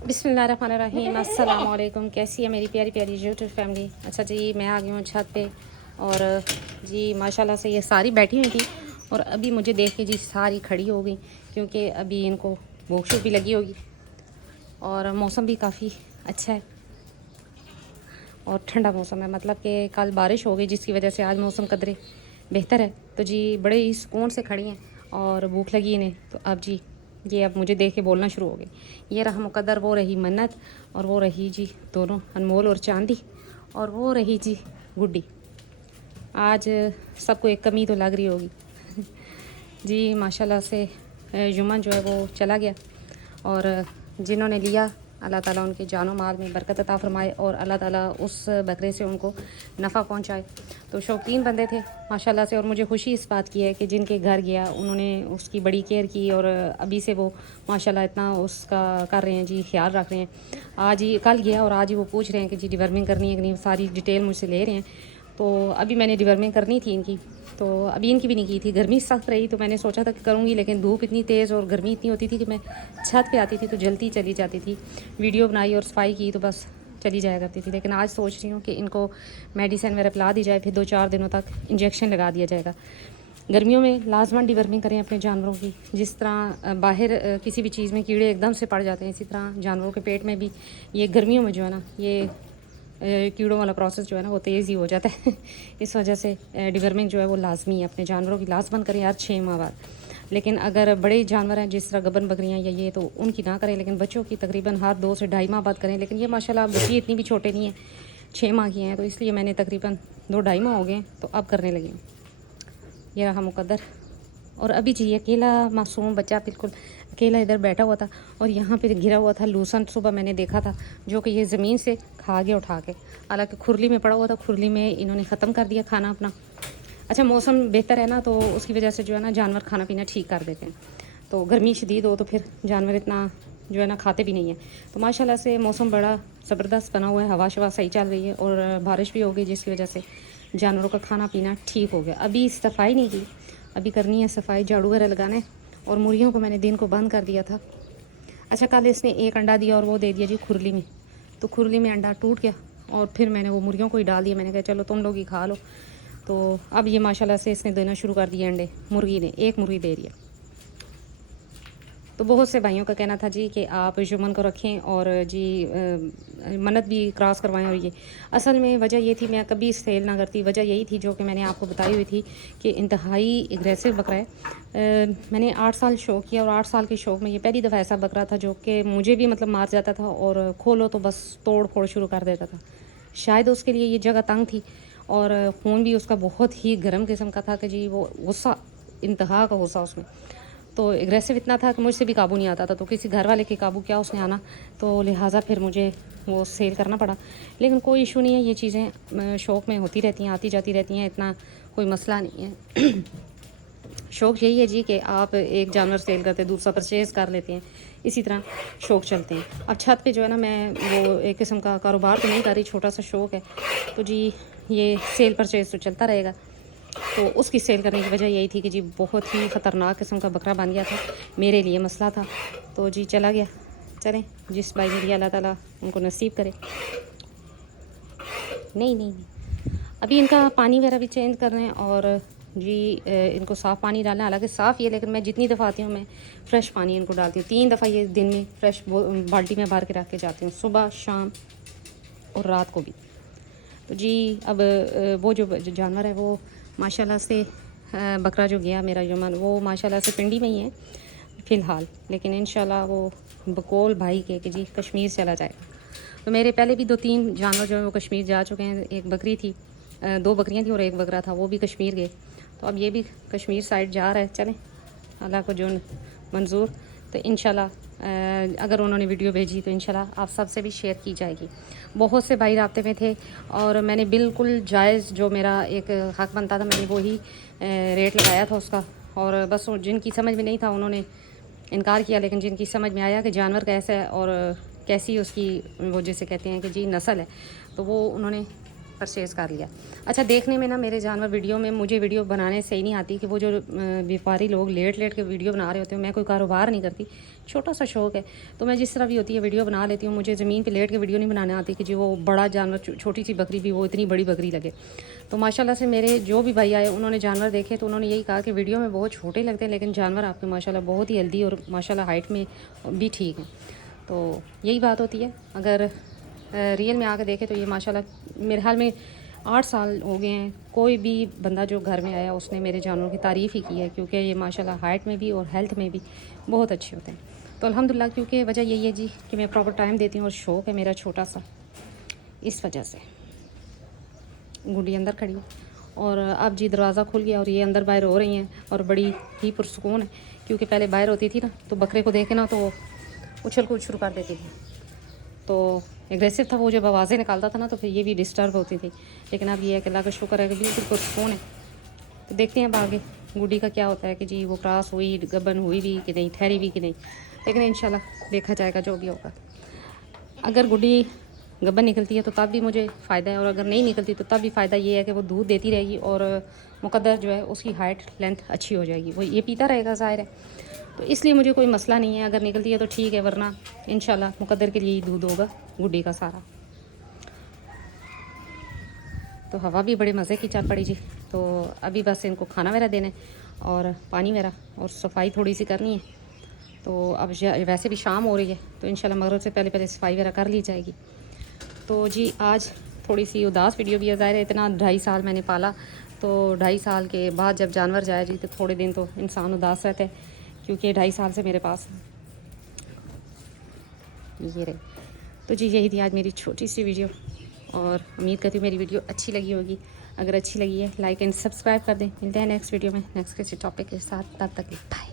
बिस्मिल्लाहिर्रहमानिर्रहीम। अस्सलाम वालेकुम। कैसी है मेरी प्यारी प्यारी यूट्यूब फैमिली। अच्छा जी, मैं आ गई हूँ छत पे और जी माशाल्लाह से ये सारी बैठी हुई थी और अभी मुझे देख के जी सारी खड़ी हो गई, क्योंकि अभी इनको भूख शूख भी लगी होगी और मौसम भी काफ़ी अच्छा है और ठंडा मौसम है। मतलब कि कल बारिश हो गई जिसकी वजह से आज मौसम कदरे बेहतर है। तो जी बड़े ही सुकून से खड़ी हैं और भूख लगी इन्हें। तो अब जी ये अब मुझे देख के बोलना शुरू हो गई। ये रहा मुकद्दर, वो रही मन्नत और वो रही जी दोनों अनमोल और चांदी, और वो रही जी गुड्डी। आज सबको एक कमी तो लग रही होगी जी माशाल्लाह से। जुम्मन जो है वो चला गया और जिन्होंने लिया अल्लाह ताला उनके जानो माल में बरकत अता फ़रमाए और अल्लाह ताला उस बकरे से उनको नफ़ा पहुंचाए। तो शौकीन बंदे थे माशाल्लाह से, और मुझे खुशी इस बात की है कि जिनके घर गया उन्होंने उसकी बड़ी केयर की और अभी से वो माशाल्लाह इतना उसका कर रहे हैं जी, ख्याल रख रहे हैं। आज ही कल गया और आज ही वो पूछ रहे हैं कि जी डिवर्मिंग करनी है कि नहीं, सारी डिटेल मुझसे ले रहे हैं। तो अभी मैंने डिवर्मिंग करनी थी इनकी, तो अभी इनकी भी नहीं की थी। गर्मी सख्त रही तो मैंने सोचा था कि करूँगी, लेकिन धूप इतनी तेज़ और गर्मी इतनी होती थी कि मैं छत पे आती थी तो जल्दी चली जाती थी। वीडियो बनाई और सफाई की तो बस चली जाया करती थी। लेकिन आज सोच रही हूँ कि इनको मेडिसिन वगैरह पिला दी जाए, फिर 2-4 दिनों तक इंजेक्शन लगा दिया जाएगा। गर्मियों में लाजमन डिवर्मिंग करें अपने जानवरों की। जिस तरह बाहर किसी भी चीज़ में कीड़े एकदम से पड़ जाते हैं, इसी तरह जानवरों के पेट में भी ये गर्मियों में जो है ना, ये कीड़ों वाला प्रोसेस जो है ना वो तेज़ ही हो जाता है इस वजह से डिवर्मिंग जो है वो लाजमी है। अपने जानवरों की लाजमन करें हर 6 माह बाद। लेकिन अगर बड़े जानवर हैं जिस तरह गबन बकरियाँ या ये, तो उनकी ना करें, लेकिन बच्चों की तकरीबन हर 2 से ढाई माह बाद करें। लेकिन ये माशाल्लाह बच्ची इतनी भी छोटे नहीं है, 6 माह की हैं, तो इसलिए मैंने तकरीबन 2-2.5 माह हो गए तो अब करने लगी हूँ। ये रहा मुकद्दर, और अभी जी अकेला मासूम बच्चा बिल्कुल अकेला इधर बैठा हुआ था और यहाँ पे गिरा हुआ था लूसन। सुबह मैंने देखा था जो कि ये ज़मीन से खा गया उठा के, हालांकि खुरली में पड़ा हुआ था, खुरली में इन्होंने ख़त्म कर दिया खाना अपना। अच्छा मौसम बेहतर है ना, तो उसकी वजह से जो है ना जानवर खाना पीना ठीक कर देते हैं। तो गर्मी शदीद हो तो फिर जानवर इतना जो है ना खाते भी नहीं है। तो माशाल्लाह से मौसम बड़ा ज़बरदस्त बना हुआ है, हवा शवा सही चल रही है और बारिश भी हो गई जिसकी वजह से जानवरों का खाना पीना ठीक हो गया। अभी सफाई नहीं की, अभी करनी है सफाई, झाड़ू वगैरह लगाना है। और मुर्गियों को मैंने दिन को बंद कर दिया था। अच्छा कल इसने एक अंडा दिया और वो दे दिया जी खुरली में, तो खुरली में अंडा टूट गया और फिर मैंने वो मुर्गियों को ही डाल दिया। मैंने कहा चलो तुम लोग ही खा लो। तो अब ये माशाल्लाह से इसने देना शुरू कर दिए अंडे। मुर्गी ने एक मुर्गी दे रही है। तो बहुत से भाइयों का कहना था जी कि आप जुम्मन को रखें और जी मन्नत भी क्रॉस करवाएं। और ये असल में वजह ये थी, मैं कभी सेल ना करती, वजह यही थी जो कि मैंने आपको बताई हुई थी कि इंतहाई एग्रेसिव बकरा है। मैंने 8 साल शौक़ किया और 8 साल के शौक़ में ये पहली दफ़ा ऐसा बकरा था जो कि मुझे भी मतलब मार जाता था और खोलो तो बस तोड़ फोड़ शुरू कर देता था। शायद उसके लिए ये जगह तंग थी और खून भी उसका बहुत ही गर्म किस्म का था कि जी वो गुस्सा, इंतहा का गुस्सा उसमें। तो एग्रेसिव इतना था कि मुझसे भी काबू नहीं आता था, तो किसी घर वाले के काबू क्या उसने आना, तो लिहाजा फिर मुझे वो सेल करना पड़ा। लेकिन कोई इशू नहीं है, ये चीज़ें शौक़ में होती रहती हैं, आती जाती रहती हैं, इतना कोई मसला नहीं है शौक़ यही है जी कि आप एक जानवर सेल करते हैं दूसरा परचेज़ कर लेते हैं, इसी तरह शौक़ चलते हैं। अब छत पे जो है ना, मैं वो एक किस्म का कारोबार तो नहीं कर रही, छोटा सा शौक़ है, तो जी ये सेल परचेज़ तो चलता रहेगा। तो उसकी सेल करने की वजह यही थी कि जी बहुत ही ख़तरनाक किस्म का बकरा बन गया था, मेरे लिए मसला था, तो जी चला गया। चलें जिस भाई ने दिया अल्लाह ताला उनको नसीब करे। नहीं नहीं नहीं, अभी इनका पानी वगैरह भी चेंज कर रहे हैं और जी इनको साफ़ पानी डालना है। हालांकि साफ़ ही है, लेकिन मैं जितनी दफ़ा आती हूँ मैं फ़्रेश पानी इनको डालती हूँ। 3 दफ़ा ये दिन में फ़्रेश बाल्टी में भर के रख के जाती हूँ, सुबह शाम और रात को भी। तो जी अब वो जो जानवर है वो माशाल्लाह से बकरा जो गया मेरा जुम्मन, वो माशाल्लाह से पिंडी में ही है फ़िलहाल, लेकिन इंशाल्लाह वो बकौल भाई के कि जी कश्मीर चला जाएगा। तो मेरे पहले भी 2-3 जानवर जो है वो कश्मीर जा चुके हैं। एक बकरी थी, 2 बकरियां थी और एक बकरा था, वो भी कश्मीर गए। तो अब ये भी कश्मीर साइड जा रहा है। चलें अल्लाह को जो मंजूर, तो इंशाल्लाह अगर उन्होंने वीडियो भेजी तो इंशाल्लाह आप सबसे भी शेयर की जाएगी। बहुत से भाई राब्ते में थे और मैंने बिल्कुल जायज़ जो मेरा एक हक़ बनता था मैंने वही रेट लगाया था उसका। और बस जिनकी समझ में नहीं था उन्होंने इनकार किया, लेकिन जिनकी समझ में आया कि जानवर कैसा है और कैसी उसकी वो जिसे कहते हैं कि जी नस्ल है, तो वो उन्होंने परचेज़ कर लिया। अच्छा, देखने में ना मेरे जानवर वीडियो में, मुझे वीडियो बनाने सही नहीं आती कि वो जो व्यापारी लोग लेट के वीडियो बना रहे होते हैं। मैं कोई कारोबार नहीं करती, छोटा सा शौक़ है, तो मैं जिस तरह भी होती है वीडियो बना लेती हूँ। मुझे ज़मीन पे लेट के वीडियो नहीं बनाने आती कि जो वो बड़ा जानवर, छोटी सी बकरी भी वो इतनी बड़ी बकरी लगे। तो माशाल्लाह से मेरे जो भी भाई आए उन्होंने जानवर देखे तो उन्होंने यही कहा कि वीडियो में बहुत छोटे लगते हैं, लेकिन जानवर आपके माशाल्लाह बहुत ही हेल्दी और माशाल्लाह हाइट में भी ठीक हैं। तो यही बात होती है, अगर रियल में आके देखे तो ये माशाल्लाह मेरे हाल में 8 साल हो गए हैं। कोई भी बंदा जो घर में आया उसने मेरे जानवरों की तारीफ़ ही की है, क्योंकि ये माशाल्लाह हाइट में भी और हेल्थ में भी बहुत अच्छे होते हैं। तो अल्हम्दुलिल्लाह, क्योंकि वजह यही है जी कि मैं प्रॉपर टाइम देती हूँ और शौक़ है मेरा छोटा सा, इस वजह से। गुड्डी अंदर खड़ी है और अब जी दरवाज़ा खुल गया और ये अंदर बाहर हो रही हैं और बड़ी ही पुरसुकून है, क्योंकि पहले बाहर होती थी ना तो बकरे को देखे ना तो उछल कूद शुरू कर देती थी, तो एग्रेसिव था वो, जब आवाज़ें निकालता था ना तो फिर ये भी डिस्टर्ब होती थी। लेकिन अब ये है कि अल्लाह का शुक्र है कि बिल्कुल पुरसुकून है। तो देखते हैं अब आगे गुड्डी का क्या होता है कि जी वो क्रॉस हुई, गबन हुई भी कि नहीं, ठहरी भी कि नहीं, लेकिन इंशाल्लाह देखा जाएगा जो भी होगा। अगर गुड्डी गबन निकलती है तो तब भी मुझे फ़ायदा है, और अगर नहीं निकलती तो तब भी फ़ायदा ये है कि वो दूध देती रहेगी और मुकद्दर जो है उसकी हाइट लेंथ अच्छी हो जाएगी, वो ये पीता रहेगा ज़ाहिर है। तो इसलिए मुझे कोई मसला नहीं है, अगर निकलती है तो ठीक है, वरना इंशाल्लाह मुकद्दर के लिए ही दूध होगा गुड्डी का सारा। तो हवा भी बड़े मज़े की चल पड़ी जी। तो अभी बस इनको खाना मेरा देना है और पानी मेरा और सफाई थोड़ी सी करनी है। तो अब वैसे भी शाम हो रही है तो इंशाल्लाह मगरिब से पहले सफाई वगैरह कर ली जाएगी। तो जी आज थोड़ी सी उदास वीडियो भी है, ज़ाहिर है इतना 2.5 साल मैंने पाला, तो 2.5 साल के बाद जब जानवर जाए जी तो थोड़े दिन तो इंसान उदास रहता है, क्योंकि 2.5 साल से मेरे पास ये रहे। तो जी यही थी आज मेरी छोटी सी वीडियो, और उम्मीद करती हूँ मेरी वीडियो अच्छी लगी होगी। अगर अच्छी लगी है लाइक एंड सब्सक्राइब कर दें। मिलते हैं नेक्स्ट वीडियो में नेक्स्ट किसी टॉपिक के साथ, तब तक बाय।